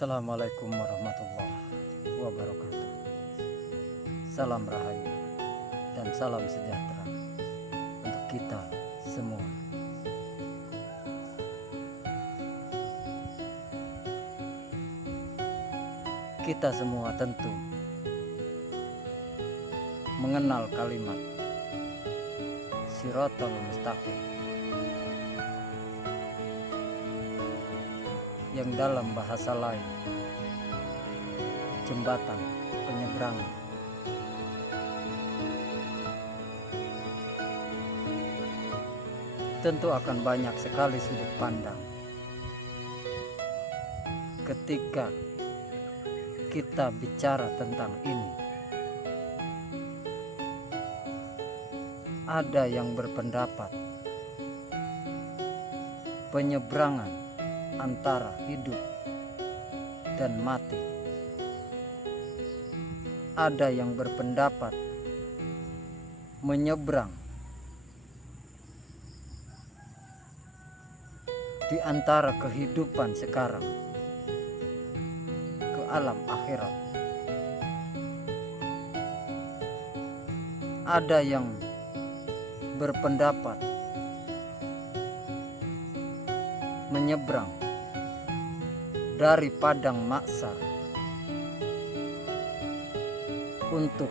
Assalamualaikum warahmatullahi wabarakatuh. Salam rahayu dan salam sejahtera untuk kita semua. Kita semua tentu mengenal kalimat Shiratal Mustaqim yang dalam bahasa lain jembatan penyeberangan. Tentu akan banyak sekali sudut pandang ketika kita bicara tentang ini. Ada yang berpendapat penyeberangan antara hidup dan mati. Ada yang berpendapat menyeberang di antara kehidupan sekarang ke alam akhirat. Ada yang berpendapat menyeberang dari padang mahsyar untuk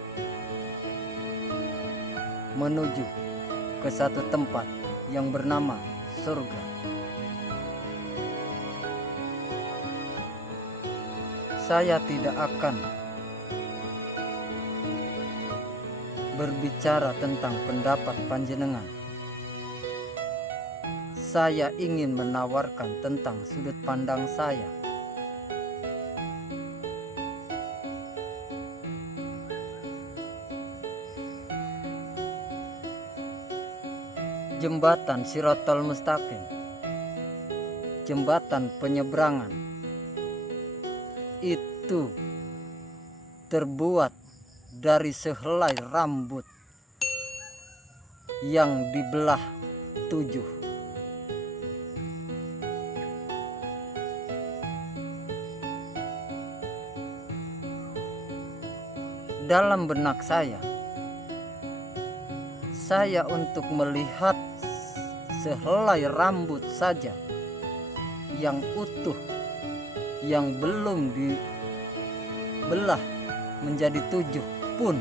menuju ke satu tempat yang bernama surga. Saya tidak akan berbicara tentang pendapat panjenengan. Saya ingin menawarkan tentang sudut pandang saya. Jembatan Shiratal Mustaqim, jembatan penyeberangan, itu terbuat dari sehelai rambut yang dibelah 7. Dalam benak saya untuk melihat sehelai rambut saja yang utuh, yang belum dibelah menjadi 7 pun,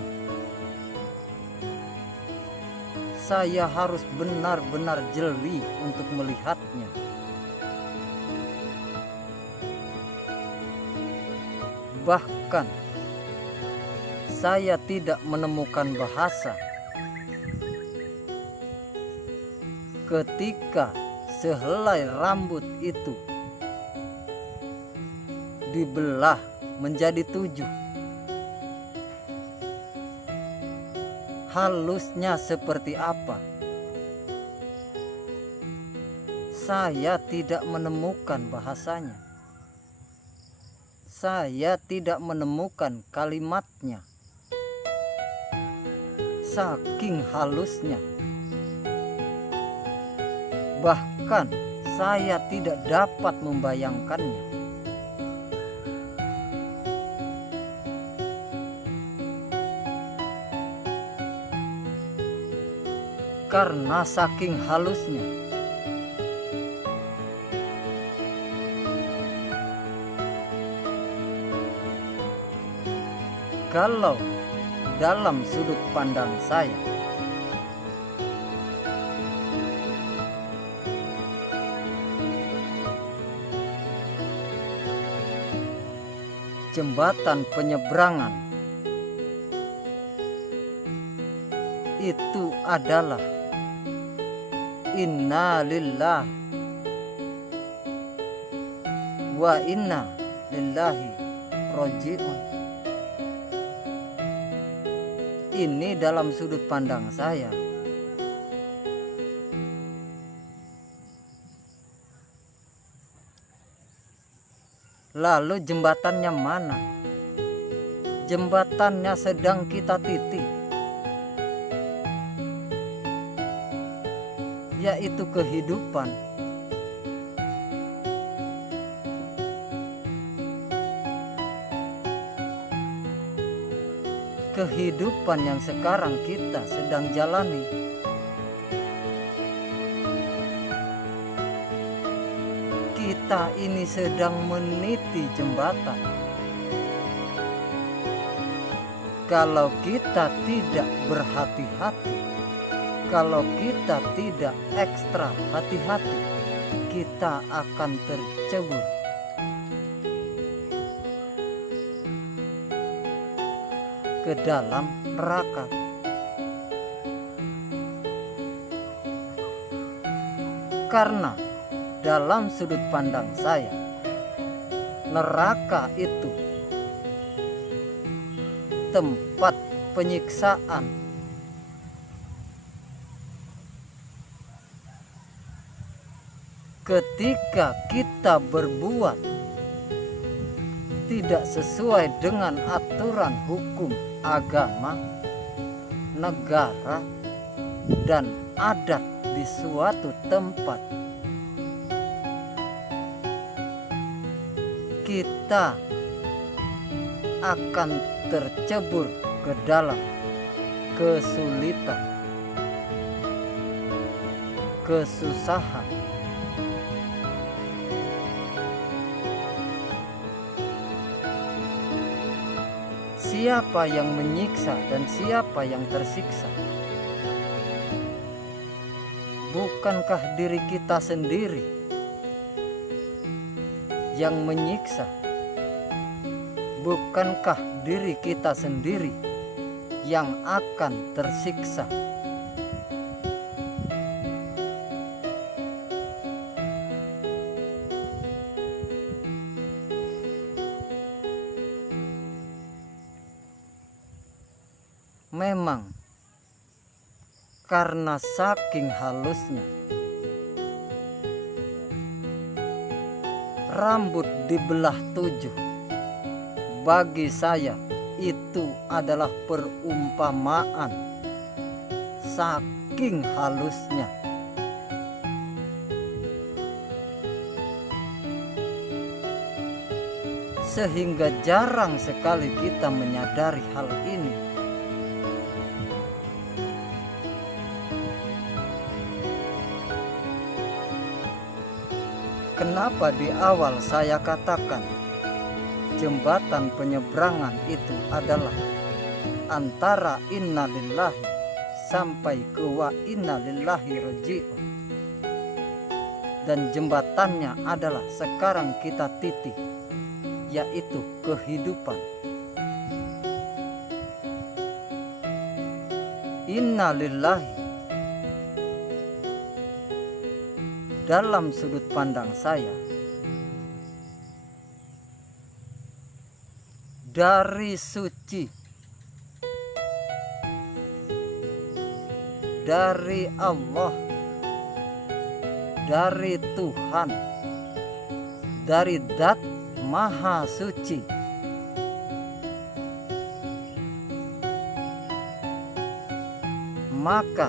saya harus benar-benar jeli untuk melihatnya. Bahkan saya tidak menemukan bahasa ketika sehelai rambut itu dibelah menjadi 7. Halusnya seperti apa? Saya tidak menemukan bahasanya. Saya tidak menemukan kalimatnya. Saking halusnya. Bahkan saya tidak dapat membayangkannya. Karena saking halusnya. Kalau dalam sudut pandang saya, jembatan penyeberangan itu adalah inna lillahi wa inna lillahi raji'un. Ini dalam sudut pandang saya. Lalu jembatannya mana? Jembatannya sedang kita titik, yaitu kehidupan. kehidupan yang sekarang kita sedang jalani. Kita ini sedang meniti jembatan. Kalau kita tidak berhati-hati, kalau kita tidak ekstra hati-hati, kita akan tercebur ke dalam neraka. Karena dalam sudut pandang saya, neraka itu tempat penyiksaan. Ketika kita berbuat tidak sesuai dengan aturan hukum agama, negara, dan adat di suatu tempat, kita akan tercebur ke dalam kesulitan, kesusahan. Siapa yang menyiksa dan siapa yang tersiksa? Bukankah diri kita sendiri yang menyiksa? Bukankah diri kita sendiri yang akan tersiksa? Memang karena saking halusnya rambut dibelah 7, bagi saya itu adalah perumpamaan. Saking halusnya sehingga jarang sekali kita menyadari hal ini. Kenapa di awal saya katakan jembatan penyeberangan itu adalah antara inna lillahi sampai ke wa inna lillahi raji'un, dan jembatannya adalah sekarang kita titik, yaitu kehidupan. Inna lillahi dalam sudut pandang saya, dari suci, dari Allah, dari Tuhan, dari Zat Maha Suci. Maka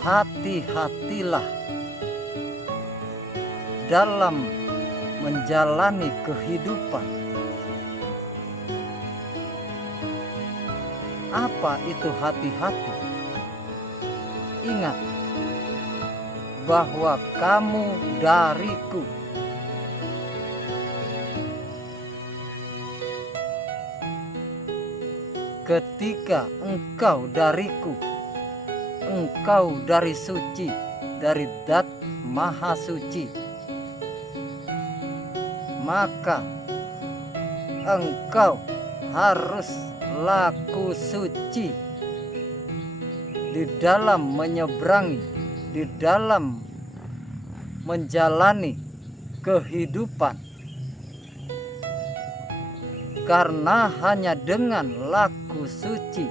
hati-hatilah dalam menjalani kehidupan. Apa itu hati-hati? Ingat bahwa kamu dariku. Ketika engkau dariku, engkau dari suci, dari Zat Maha Suci, maka engkau harus laku suci di dalam menyeberangi, di dalam menjalani kehidupan. Karena hanya dengan laku suci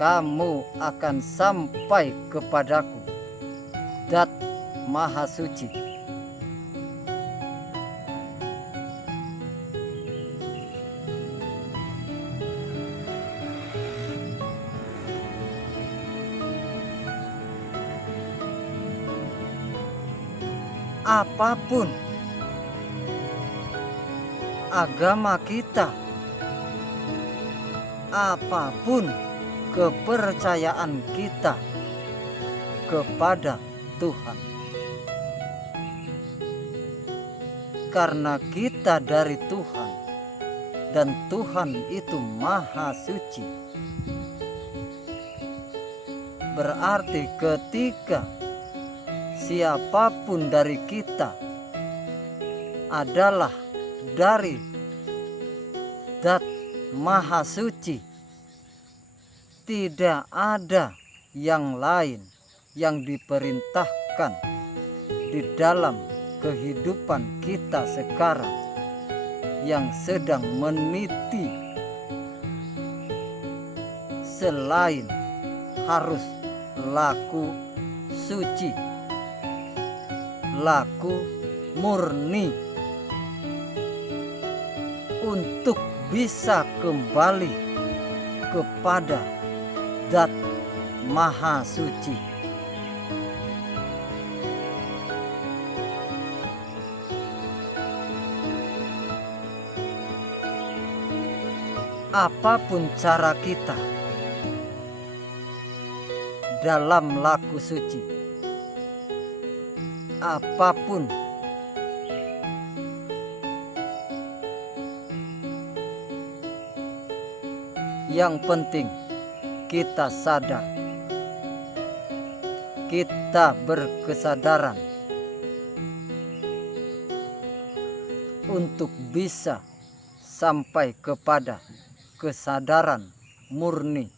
kamu akan sampai kepadaku, Zat Maha Suci. Apapun agama kita, apapun kepercayaan kita kepada Tuhan. Karena kita dari Tuhan dan Tuhan itu maha suci. Berarti ketika siapapun dari kita adalah dari Zat Maha Suci, tidak ada yang lain yang diperintahkan di dalam kehidupan kita sekarang yang sedang meniti selain harus laku suci, laku murni untuk bisa kembali kepada Zat Maha Suci. Apapun cara kita dalam laku suci, apapun yang penting kita sadar, kita berkesadaran untuk bisa sampai kepada kesadaran murni.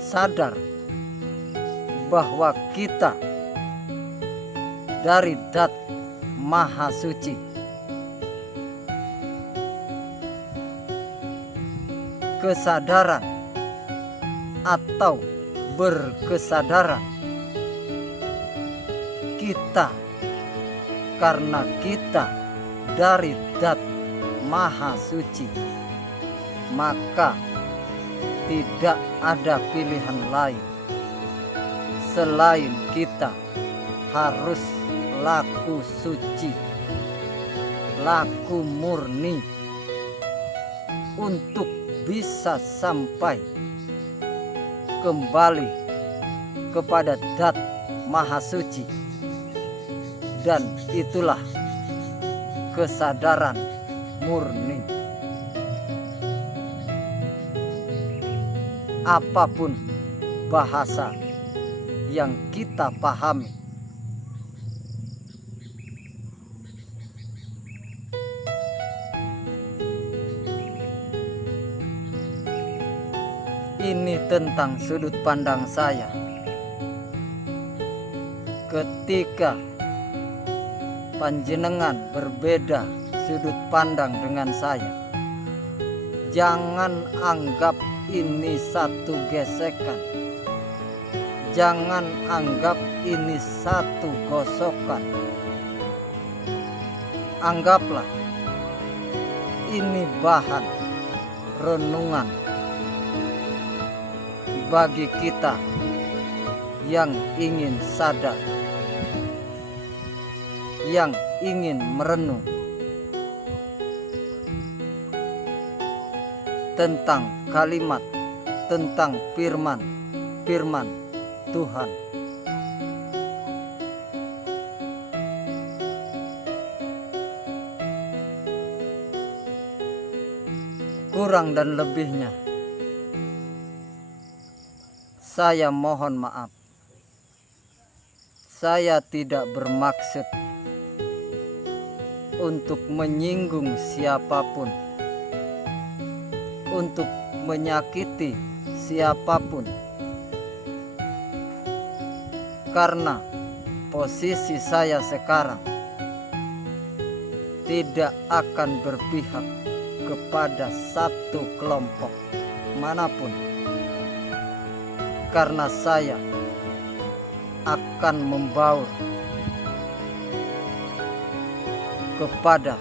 Sadar bahwa kita dari Zat Maha Suci. Kesadaran atau berkesadaran kita karena kita dari Zat Maha Suci, maka tidak ada pilihan lain selain kita harus laku suci, laku murni untuk bisa sampai kembali kepada Zat Maha Suci. Dan itulah kesadaran murni. Apapun bahasa yang kita pahami, ini tentang sudut pandang saya. Ketika panjenengan berbeda sudut pandang dengan saya, jangan anggap ini satu gesekan, jangan anggap ini satu gosokan. Anggaplah ini bahan renungan bagi kita yang ingin sadar, yang ingin merenung tentang kalimat, tentang firman Tuhan. Kurang dan lebihnya saya mohon maaf. Saya tidak bermaksud untuk menyinggung siapapun, untuk menyakiti siapapun, karena posisi saya sekarang tidak akan berpihak kepada satu kelompok manapun, karena saya akan membaur kepada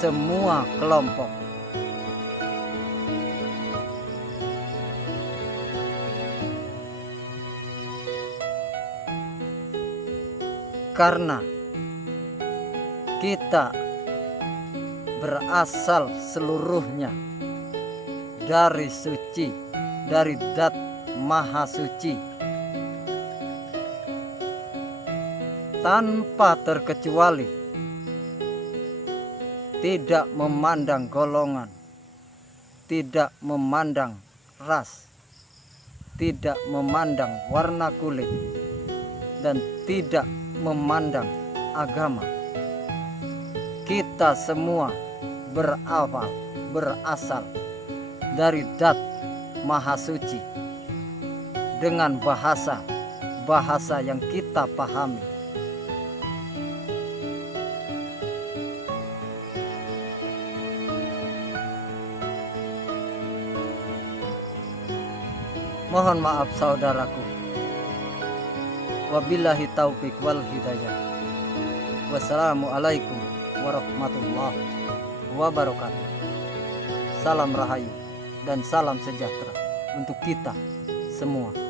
semua kelompok. Karena Kita berasal seluruhnya dari suci, dari Dat Maha Suci, tanpa terkecuali, tidak memandang golongan, tidak memandang ras, tidak memandang warna kulit, dan tidak memandang agama. Kita semua berasal dari Dat Maha Suci dengan bahasa yang kita pahami. Mohon maaf saudaraku. Wabillahi taufiq wal hidayah. Wassalamualaikum warahmatullahi wabarakatuh. Salam rahayu dan salam sejahtera untuk kita semua.